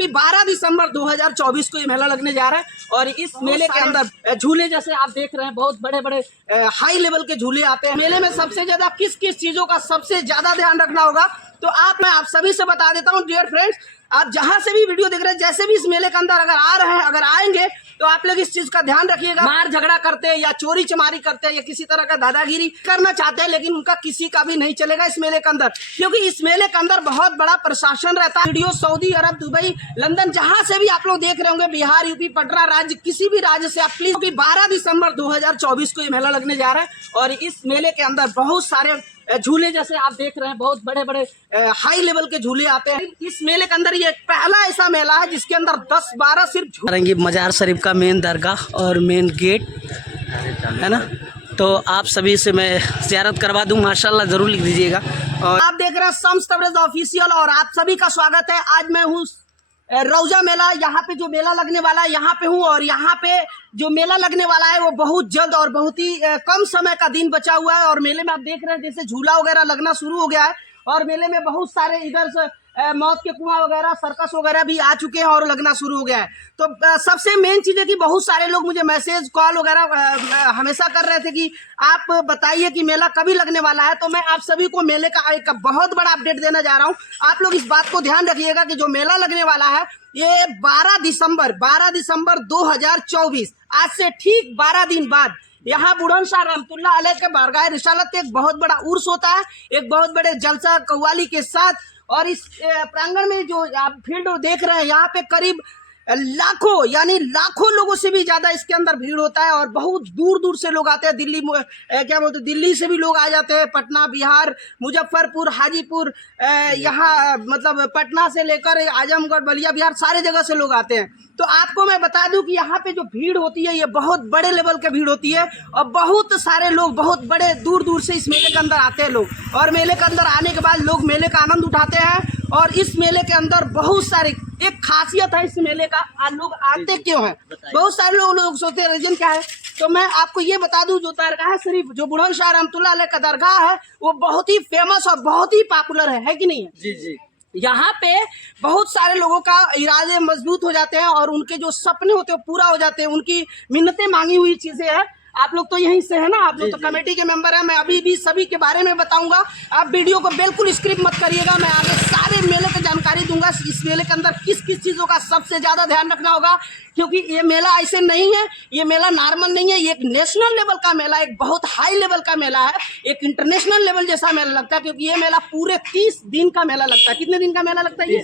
कि 12 दिसंबर 2024 को ये मेला लगने जा रहा है और इस मेले के अंदर झूले जैसे आप देख रहे हैं बहुत बड़े बड़े हाई लेवल के झूले आते हैं। मेले में सबसे ज्यादा किस किस चीजों का सबसे ज्यादा ध्यान रखना होगा तो मैं आप सभी से बता देता हूँ। डियर फ्रेंड्स, आप जहां से भी वीडियो देख रहे हैं, जैसे भी इस मेले के अंदर अगर आ रहे हैं, अगर आएंगे तो आप लोग इस चीज का ध्यान रखिएगा। मार झगड़ा करते हैं या चोरी चमारी करते हैं या किसी तरह का दादागिरी करना चाहते हैं, लेकिन उनका किसी का भी नहीं चलेगा इस मेले के अंदर, क्योंकि इस मेले के अंदर बहुत बड़ा प्रशासन रहता है। वीडियो सऊदी अरब, दुबई, लंदन, जहां से भी आप लोग देख रहे होंगे, बिहार, यूपी, पटना राज्य, किसी भी राज्य से आप प्लीज, 12 दिसंबर 2024 को ये मेला लगने जा रहा है और इस मेले के अंदर बहुत सारे झूले जैसे आप देख रहे हैं बहुत बड़े बड़े हाई लेवल के झूले आते हैं। इस मेले के अंदर ये पहला ऐसा मेला है जिसके अंदर 10-12 सिर्फ झूले। मजार शरीफ का मेन दरगाह और मेन गेट है ना, तो आप सभी से मैं ज़ियारत करवा दूं, माशाल्लाह जरूर लिख दीजिएगा। और आप देख रहे हैं शम्स तबरेज़ ऑफिशियल और आप सभी का स्वागत है। आज मैं हूँ रौजा मेला, यहाँ पे जो मेला लगने वाला है यहाँ पे हूँ और यहाँ पे जो मेला लगने वाला है वो बहुत जल्द और बहुत ही कम समय का दिन बचा हुआ है। और मेले में आप देख रहे हैं जैसे झूला वगैरह लगना शुरू हो गया है और मेले में बहुत सारे इधर से मौत के कुआं वगैरह, सर्कस वगैरह भी आ चुके हैं और लगना शुरू हो गया है। तो सबसे मेन चीज है कि बहुत सारे लोग मुझे मैसेज, कॉल वगैरह हमेशा कर रहे थे कि आप बताइए कि मेला कभी लगने वाला है। तो मैं आप सभी को मेले का एक बहुत बड़ा अपडेट देना जा रहा हूँ। आप लोग इस बात को ध्यान रखिएगा कि जो मेला लगने वाला है ये 12 दिसंबर 2024, आज से ठीक 12 दिन बाद यहाँ बुलंदशहर रहमतुल्लाह अलैह के बारगाह रिसालत एक बहुत बड़ा उर्स होता है, एक बहुत बड़े जलसा कव्वाली के साथ। और इस प्रांगण में जो आप फील्ड देख रहे हैं यहाँ पे करीब लाखों यानी लाखों लोगों से भी ज्यादा इसके अंदर भीड़ होता है और बहुत दूर दूर से लोग आते हैं। दिल्ली क्या बोलते हैं, दिल्ली से भी लोग आ जाते हैं, पटना, बिहार, मुजफ्फरपुर, हाजीपुर, यहाँ मतलब पटना से लेकर आजमगढ़, बलिया, बिहार, सारे जगह से लोग आते हैं। तो आपको मैं बता दूं कि यहाँ पे जो भीड़ होती है ये बहुत बड़े लेवल की भीड़ होती है और बहुत सारे लोग बहुत बड़े दूर दूर से इस मेले के अंदर आते हैं लोग। और मेले के अंदर आने के बाद लोग मेले का आनंद उठाते हैं और इस मेले के अंदर बहुत सारे, एक खासियत है इस मेले का, लोग आते क्यों हैं, बहुत सारे लोग सोचते हैं रीजन क्या है। तो मैं आपको ये बता दूं, जो दरगाह शरीफ जो बुलंदशहर रहमतुल्लाह अलैह का दरगाह है वो बहुत ही फेमस और बहुत ही पॉपुलर है कि नहीं है? जी जी। यहाँ पे बहुत सारे लोगों का इरादे मजबूत हो जाते हैं और उनके जो सपने होते हैं पूरा हो जाते हैं, उनकी मिन्नतें मांगी हुई चीजें हैं। आप लोग तो यहीं से है ना, आप लोग तो कमेटी के मेंबर हैं। मैं अभी भी सभी के बारे में बताऊंगा, आप वीडियो को बिल्कुल स्किप मत करिएगा। मैं आगे सारे मेले की जानकारी दूंगा, इस मेले के अंदर किस किस चीजों का सबसे ज्यादा ध्यान रखना होगा, क्योंकि ये मेला ऐसे नहीं है, ये मेला नॉर्मल नहीं है, ये एक नेशनल लेवल का मेला, एक बहुत हाई लेवल का मेला है, एक इंटरनेशनल लेवल जैसा मेला लगता है। क्योंकि ये मेला पूरे 30 दिन का मेला लगता है। कितने दिन का मेला लगता है ये?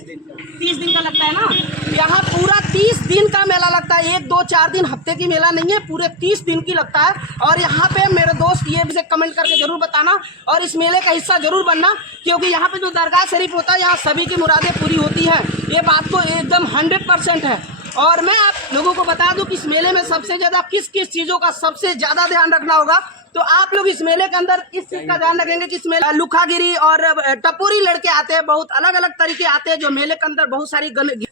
30 दिन का लगता है ना। यहाँ पूरा 30 दिन का मेला लगता है, 1, 2, 4 दिन हफ्ते की मेला नहीं है, पूरे 30 दिन की लगता है। और यहाँ पे मेरे दोस्त ये भी कमेंट करके जरूर बताना और इस मेले का हिस्सा जरूर बनना, क्योंकि यहाँ पे जो दरगाह शरीफ होता है यहाँ सभी की मुरादें पूरी होती है, ये बात तो एकदम 100% है। और मैं आप लोगों को बता दूं कि इस मेले में सबसे ज्यादा किस किस चीजों का सबसे ज्यादा ध्यान रखना होगा। तो आप लोग इस मेले के अंदर इस चीज का ध्यान रखेंगे कि इसमें लुखागिरी और टपोरी लड़के आते हैं, बहुत अलग अलग तरीके आते हैं जो मेले के अंदर बहुत सारी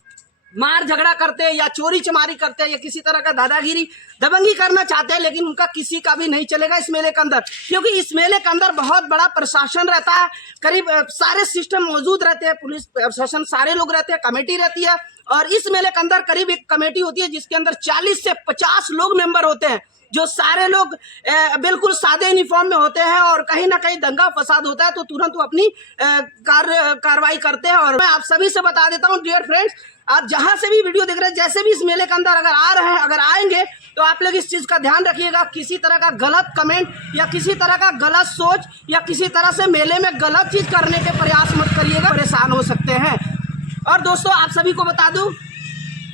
मार झगड़ा करते हैं या चोरी चमारी करते हैं या किसी तरह का दादागिरी दबंगी करना चाहते हैं, लेकिन उनका किसी का भी नहीं चलेगा इस मेले के अंदर, क्योंकि इस मेले के अंदर बहुत बड़ा प्रशासन रहता है। करीब सारे सिस्टम मौजूद रहते हैं, पुलिस प्रशासन सारे लोग रहते हैं, कमेटी रहती है। और इस मेले के अंदर करीब एक कमेटी होती है जिसके अंदर 40 से 50 लोग मेंबर होते हैं, जो सारे लोग बिल्कुल सादे यूनिफॉर्म में होते हैं और कहीं ना कहीं दंगा फसाद होता है तो तुरंत वो अपनी कार्रवाई करते हैं। और मैं आप सभी से बता देता हूँ डियर फ्रेंड्स, आप जहां से भी वीडियो देख रहे हैं, जैसे भी इस मेले के अंदर अगर आ रहे हैं, अगर आएंगे तो आप लोग इस चीज का ध्यान रखिएगा, किसी तरह का गलत कमेंट या किसी तरह का गलत सोच या किसी तरह से मेले में गलत चीज करने के प्रयास मत करिएगा, परेशान हो सकते हैं। और दोस्तों आप सभी को बता दूं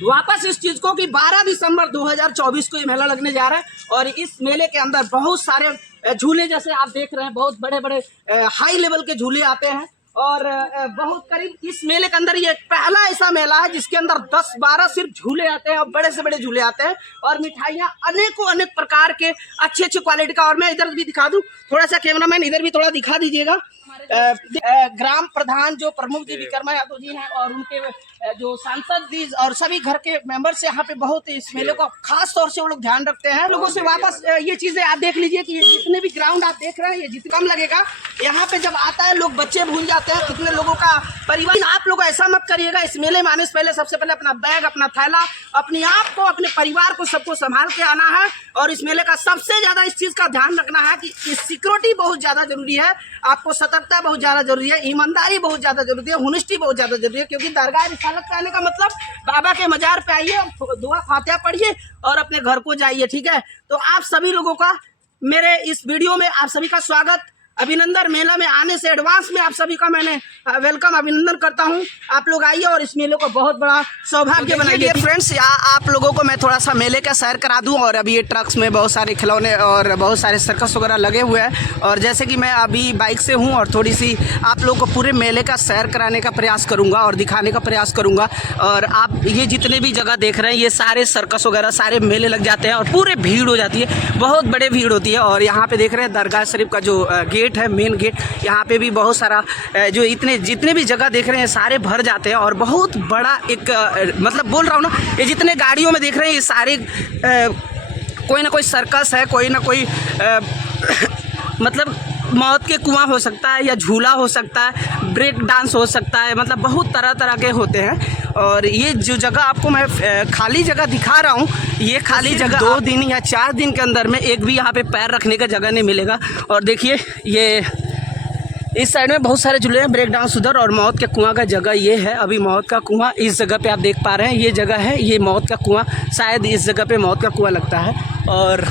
वापस इस चीज को कि 12 दिसंबर 2024 को ये मेला लगने जा रहा है और इस मेले के अंदर बहुत सारे झूले जैसे आप देख रहे हैं बहुत बड़े बड़े हाई लेवल के झूले आते हैं और बहुत करीब इस मेले के अंदर ये पहला ऐसा मेला है जिसके अंदर 10-12 सिर्फ झूले आते हैं और बड़े से बड़े झूले आते हैं और मिठाइयाँ अनेकों अनेक प्रकार के अच्छे अच्छे क्वालिटी का। और मैं इधर भी दिखा दूं, थोड़ा सा कैमरामैन इधर भी थोड़ा दिखा दीजिएगा, ग्राम प्रधान जो प्रमुख जी विक्रमा यादव जी हैं और उनके जो सांसद जी और सभी घर के मेंबर्स यहाँ पे बहुत इस मेले को खास तौर से वो लोग ध्यान रखते हैं। लोगों से वापस ये चीजें आप देख लीजिए कि ये जितने भी ग्राउंड आप देख रहे हैं ये जितना कम लगेगा यहाँ पे जब आता है लोग बच्चे भूल जाते हैं कितने लोगों का परिवार। आप लोग ऐसा मत करिएगा, इस मेले में आने से पहले सबसे पहले अपना बैग, अपना थैला, अपने आप को, अपने परिवार को, सबको संभाल के आना है। और इस मेले का सबसे ज्यादा इस चीज का ध्यान रखना है कि सिक्योरिटी बहुत ज्यादा जरूरी है, आपको सतर्कता बहुत ज्यादा जरूरी है, ईमानदारी बहुत ज्यादा जरूरी है, हुनस्टी बहुत ज्यादा जरूरी है। क्योंकि दरगाह रिसालत का आने का मतलब बाबा के मजार पे आइए, दुआ फातिहा पढ़िए और अपने घर को जाइए, ठीक है। तो आप सभी लोगों का मेरे इस वीडियो में आप सभी का स्वागत, अभिनंदन। मेला में आने से एडवांस में आप सभी का मैंने वेलकम, अभिनंदन करता हूं। आप लोग आइए और इस मेले को बहुत बड़ा सौभाग्य बनाइए। फ्रेंड्स, आप लोगों को मैं थोड़ा सा मेले का सैर करा दूं। और अभी ये ट्रक्स में बहुत सारे खिलौने और बहुत सारे सर्कस वगैरह लगे हुए हैं। और जैसे कि मैं अभी बाइक से हूँ और थोड़ी सी आप लोगों को पूरे मेले का सैर कराने का प्रयास करूँगा और दिखाने का प्रयास करूँगा। और आप ये जितने भी जगह देख रहे हैं ये सारे सर्कस वगैरह सारे मेले लग जाते हैं और पूरे भीड़ हो जाती है, बहुत बड़े भीड़ होती है। और यहाँ पे देख रहे हैं दरगाह शरीफ का जो गेट है, मेन गेट, यहाँ पे भी बहुत सारा जो जितने भी जगह देख रहे हैं सारे भर जाते हैं। और बहुत बड़ा एक मतलब बोल रहा हूँ ना, ये जितने गाड़ियों में देख रहे हैं ये सारे कोई ना कोई सर्कस है, कोई ना कोई मतलब मौत के कुआं हो सकता है या झूला हो सकता है, ब्रेक डांस हो सकता है, मतलब बहुत तरह तरह के होते हैं। और ये जो जगह आपको मैं खाली जगह दिखा रहा हूँ, ये खाली जगह 2 दिन या 4 दिन के अंदर में एक भी यहाँ पे पैर रखने का जगह नहीं मिलेगा। और देखिए ये इस साइड में बहुत सारे झूले हैं, ब्रेक डांस उधर, और मौत के कुआं का जगह ये है। अभी मौत का कुआं इस जगह पे आप देख पा रहे हैं, ये जगह है, ये मौत का कुआं, शायद इस जगह पे मौत का कुआं लगता है। और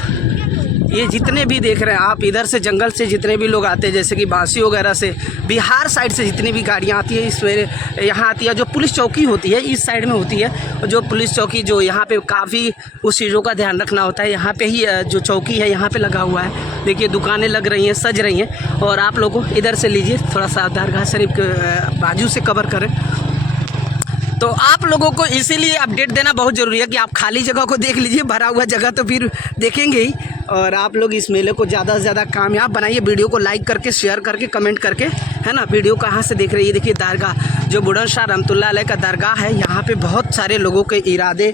ये जितने भी देख रहे हैं आप, इधर से जंगल से जितने भी लोग आते हैं, जैसे कि बांसी वगैरह से, बिहार साइड से जितनी भी गाड़ियाँ आती है इस मेरे यहाँ आती है। जो पुलिस चौकी होती है इस साइड में होती है, जो पुलिस चौकी जो यहाँ पे काफ़ी उस चीज़ों का ध्यान रखना होता है। यहाँ पे ही जो चौकी है यहाँ पे लगा हुआ है, देखिए दुकानें लग रही हैं, सज रही हैं। और आप लोगों को इधर से लीजिए, थोड़ा सा दरगाह शरीफ के बाजू से कवर करें। तो आप लोगों को इसीलिए अपडेट देना बहुत ज़रूरी है कि आप खाली जगह को देख लीजिए, भरा हुआ जगह तो फिर देखेंगे ही। और आप लोग इस मेले को ज़्यादा से ज़्यादा कामयाब बनाइए, वीडियो को लाइक करके, शेयर करके, कमेंट करके, है ना। वीडियो कहाँ से देख रहे हैं, ये देखिए दरगाह जो बुलंदशाह रहमतुल्लाह अलैह का दरगाह है, यहाँ पे बहुत सारे लोगों के इरादे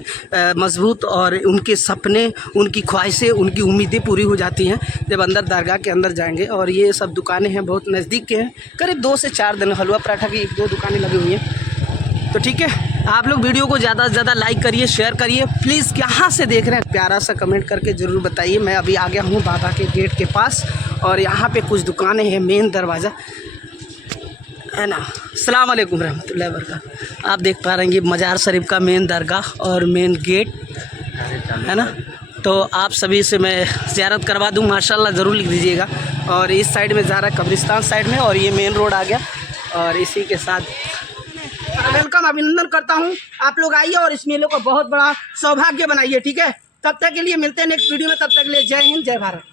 मजबूत और उनके सपने, उनकी ख्वाहिशें, उनकी उम्मीदें पूरी हो जाती हैं जब अंदर दरगाह के अंदर जाएंगे। और ये सब दुकानें हैं, बहुत नज़दीक के हैं, करीब 2 से 4 दिन हलवा पराठा की 1-2 दुकानें लगी हुई हैं। तो ठीक है, आप लोग वीडियो को ज़्यादा से ज़्यादा लाइक करिए, शेयर करिए, प्लीज़ कहाँ से देख रहे हैं प्यारा सा कमेंट करके ज़रूर बताइए। मैं अभी आ गया हूँ बाबा के गेट के पास और यहाँ पे कुछ दुकानें हैं, मेन दरवाज़ा है ना। अस्सलाम वालेकुम रहमतुल्लाहि व बरकातहू। आप देख पा रहे हैं ये मजार शरीफ का मेन दरगाह और मेन गेट है ना। तो आप सभी से मैं ज़ियारत करवा दूँ, माशाल्लाह ज़रूर लिख दीजिएगा। और इस साइड में जा रहा है कब्रिस्तान साइड में, और ये मेन रोड आ गया। और इसी के साथ वेलकम, अभिनंदन करता हूं। आप लोग आइए और इस मेले को बहुत बड़ा सौभाग्य बनाइए, ठीक है। तब तक के लिए मिलते हैं नेक्स्ट वीडियो में, तब तक के लिए जय हिंद, जय भारत।